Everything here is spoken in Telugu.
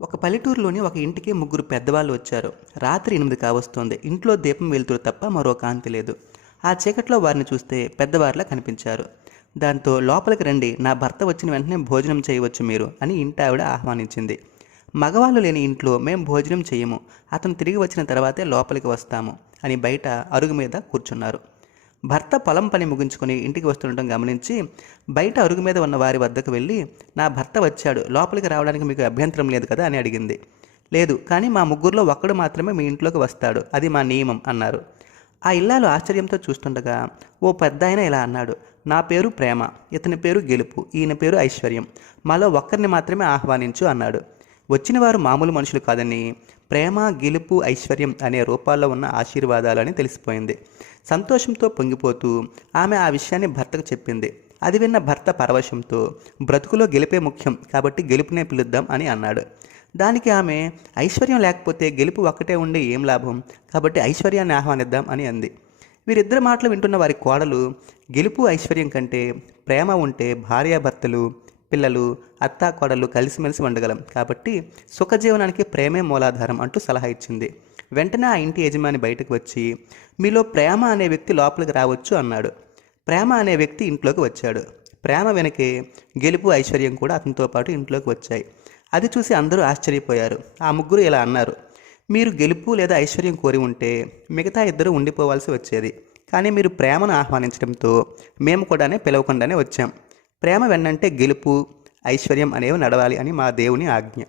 ఒక పల్లెటూరులోని ఒక ఇంటికి ముగ్గురు పెద్దవాళ్ళు వచ్చారు. రాత్రి 8 కావస్తోంది. ఇంట్లో దీపం వెలుతురు తప్ప మరో కాంతి లేదు. ఆ చీకట్లో వారిని చూస్తే పెద్దవారిలా కనిపించారు. దాంతో లోపలికి రండి, నా భర్త వచ్చిన వెంటనే భోజనం చేయవచ్చు మీరు అని ఇంటావిడ ఆహ్వానించింది. మగవాళ్ళు లేని ఇంట్లో మేం భోజనం చెయ్యము, అతను తిరిగి వచ్చిన తర్వాతే లోపలికి వస్తాము అని బయట అరుగు మీద కూర్చున్నారు. భర్త పొలం పని ముగించుకొని ఇంటికి వస్తుండటం గమనించి బయట అరుగు మీద ఉన్న వారి వద్దకు వెళ్ళి, నా భర్త వచ్చాడు, లోపలికి రావడానికి మీకు అభ్యంతరం లేదు కదా అని అడిగింది. లేదు, కానీ మా ముగ్గురులో ఒక్కడు మాత్రమే మీ ఇంట్లోకి వస్తాడు, అది మా నియమం అన్నారు. ఆ ఇల్లాలు ఆశ్చర్యంతో చూస్తుండగా ఓ పెద్దాయన ఇలా అన్నాడు, నా పేరు ప్రేమ, ఇతని పేరు గెలుపు, ఈయన పేరు ఐశ్వర్యం, మాలో ఒక్కరిని మాత్రమే ఆహ్వానించు అన్నాడు. వచ్చిన వారు మామూలు మనుషులు కాదని ప్రేమ, గెలుపు, ఐశ్వర్యం అనే రూపాల్లో ఉన్న ఆశీర్వాదాలని తెలిసిపోయింది. సంతోషంతో పొంగిపోతూ ఆమె ఆ విషయాన్ని భర్తకు చెప్పింది. అది విన్న భర్త పరవశంతో, బ్రతుకులో గెలిపే ముఖ్యం కాబట్టి గెలుపునే పిలుద్దాం అని అన్నాడు. దానికి ఆమె, ఐశ్వర్యం లేకపోతే గెలుపు ఒక్కటే ఉండి ఏం లాభం, కాబట్టి ఐశ్వర్యాన్ని ఆహ్వానిద్దాం అని అంది. వీరిద్దరి మాటలు వింటున్న వారి కోడలు, గెలుపు ఐశ్వర్యం కంటే ప్రేమ ఉంటే భార్యాభర్తలు, పిల్లలు, అత్తా కోడళ్ళు కలిసిమెలిసి ఉండగలం, కాబట్టి సుఖజీవనానికి ప్రేమే మూలాధారం అంటూ సలహా ఇచ్చింది. వెంటనే ఆ ఇంటి యజమాని బయటకు వచ్చి, మీలో ప్రేమ అనే వ్యక్తి లోపలికి రావచ్చు అన్నాడు. ప్రేమ అనే వ్యక్తి ఇంట్లోకి వచ్చాడు. ప్రేమ వెనకే గెలుపు, ఐశ్వర్యం కూడా అతనితో పాటు ఇంట్లోకి వచ్చాయి. అది చూసి అందరూ ఆశ్చర్యపోయారు. ఆ ముగ్గురు ఇలా అన్నారు, మీరు గెలుపు లేదా ఐశ్వర్యం కోరి ఉంటే మిగతా ఇద్దరు ఉండిపోవాల్సి వచ్చేది, కానీ మీరు ప్రేమను ఆహ్వానించడంతో మేము కూడానే పిలవకుండానే వచ్చాం. ప్రేమ వెన్నంటే గెలుపు, ఐశ్వర్యం అనేవి నడవాలి అని మా దేవుని ఆజ్ఞ.